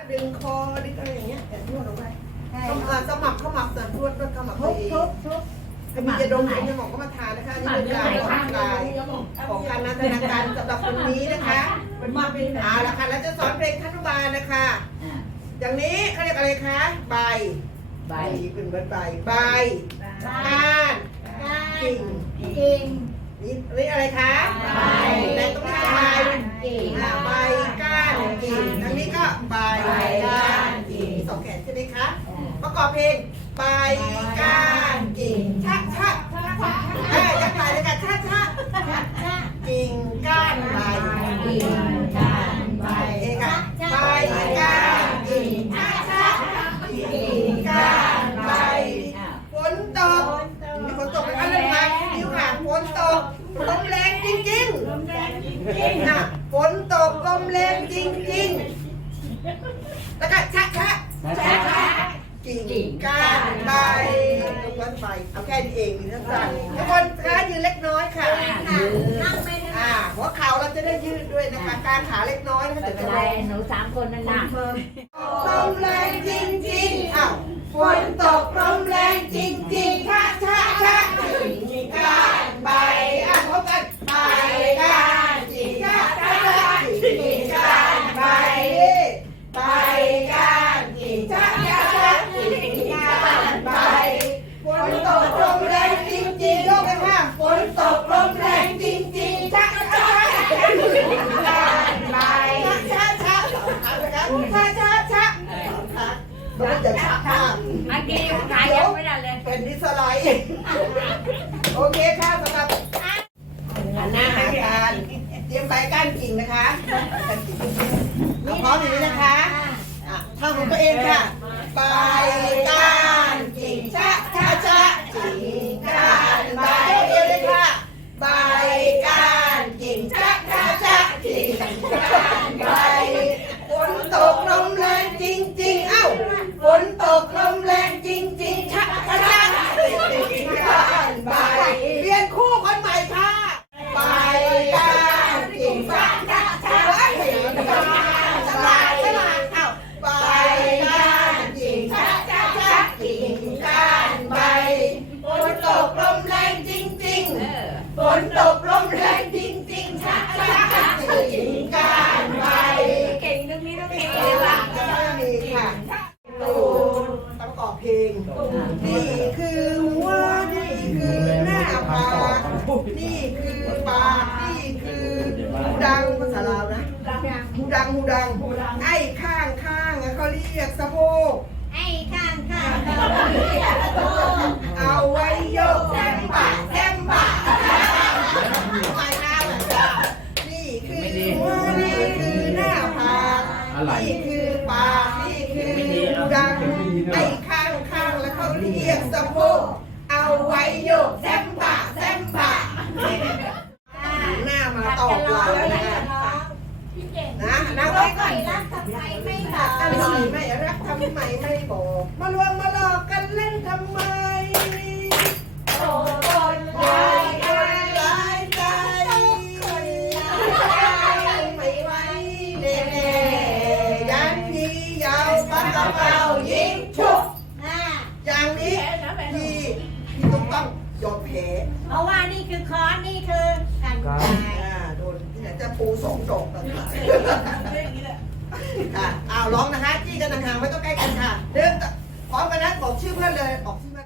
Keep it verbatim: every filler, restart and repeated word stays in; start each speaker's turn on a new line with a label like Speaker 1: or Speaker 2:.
Speaker 1: ดึงคอดึงอะไรอย่างเงี้ยแต่นวดลงไปสมัครสมัครเข้ามับแต่นวดนวดเข้ามับตัวเองถ้ามีจะดมหรือจะหมองก็มาทานนะคะนี่เป็นการผ่อนคลายของการนันทนาการสำหรับคนนี้นะคะเป็นมาเป็นเอาละค่ะแล้วจะสอนเพลงธนุบาลนะคะอย่างนี้เขาเรียกอะไรคะใบใบเป็นใบใบใบก้านกิ่งกิ่งนี่นี่อะไรคะใบแต่ตรงนี้ใบกิ่งใบก้านกิ่งอันนี้ก็ใบก้านกิ่งสองแขนใช่ไหมคะประกอบเพลงใบก้านกิ่งชะชะเอ้ยยักษ์ไหลเลยค่ะชะชะกิ่งก้านใบกิ่งก้านใบเองค่ะใบก้านกิ่งชะชะกิ่งก้านใบฝนตกมีฝนตกเป็นอะไรมานิ้วค่ะฝนตกลมแรงจริงๆค่ะฝนตกลมแรงจริงๆแล้วก็ชะชะชะชะกิ่งก้านใบตรงนั้นใบเอาแค่นี้เองมีทั้งสั้นทุกคนขายืนเล็กน้อยค่ะนั่งไปอ่าหัวเข่าเราจะได้ยืดด้วยนะคะการขาเล็กน้อยนะคะจะเป็นไร
Speaker 2: หนูสามคนนั่นน่ะ
Speaker 1: ลมแรงจริงๆอ้าวฝนตกลมแรงจริงๆชะชะชะกิ่งก้านใบอ่ะพบกันใบก้านกิ่งชะชะชะกิ่งก้านใบใบก้านกิ่งชะชะชะกิ่งก้านใบฝนตกลมแรงจริงๆยกกันค่ะฝนตกลมแรงจริงๆชะชะชะกิ่งก้านใบชะชะชะเอาละครับชะชะชะมันจะชักมาก
Speaker 2: เมื่อกี้ขายยังไม่ได้เลย
Speaker 1: เป็นดิสไลด์โอเคค่ะสำหรับหันหน้าหากันเตรียมใบก้านกิ่งนะคะเอาพร้อมอย่างนี้นะคะทำของตัวเองค่ะใบก้านกิ่งชะชะชะกิ่งก้านใบเดียวเลยค่ะใบก้านกิ่งชะชะชะกิ่งก้านใบฝนตกลมแรงจริงๆเอ้าฝนตกลมแรงจริงๆชะชะชะกิ่งก้านใบเรียนคู่คนใหม่ค่ะใบก้านกิ่งชะชะชะฉลาดฉลาดเอ้าใบก้านกิ่งชะชะชะกิ่งก้านใบฝนตกลมแรงจริงๆฝนตกลมแรงจริงๆชะชะชะกิ่งก้านใบ
Speaker 2: เก่งตรงนี้ต้องเก่ง
Speaker 1: เลยล่ะนี่ค่ะตูนประกอบเพลงนี่คือหัวนี่คือหน้าผากนี่คือปากนี่คือหูดังภาษาลาวนะหูดังหูดังไอ้ข้างข้างเขาเรียกสะโพก
Speaker 2: ไอ้ข้างข้าง
Speaker 1: เอาไว้โยกแซมบะแซมบะไปหน้าแบบนี่คือหัวนี่คือหน้าผากนี่คือปากนี่คือหูดังไอ้ข้างข้างแล้วเขาเรียกสะโพกเอาไว้โยกแซมบะแซมบะหน้ามาตอบเราแล้วนะนะนะไว้ก่อนรักทำไมไม่บอกอะไรไม่รักทำไมไม่บอกมารวมมาหลอกกันเล่นทำไมโอ้คนร้ายร้ายใจคนร้ายไม่ไหวแน่ๆยันยียาวปากกระเป๋ายิงชุบอย่างนี้ที่ที่ต้องต้องยอมแพ้
Speaker 2: เพราะว่านี่คือคอนนี่คือกันไก
Speaker 1: โดนที่ไหนจะปูสองดอกต่างๆค่ะอ้าวร้องนะคะจี้กันห่างๆไม่ต้องใกล้กันค่ะเดินพร้อมกันนะบอกชื่อเพื่อนเลยบอกชื่อ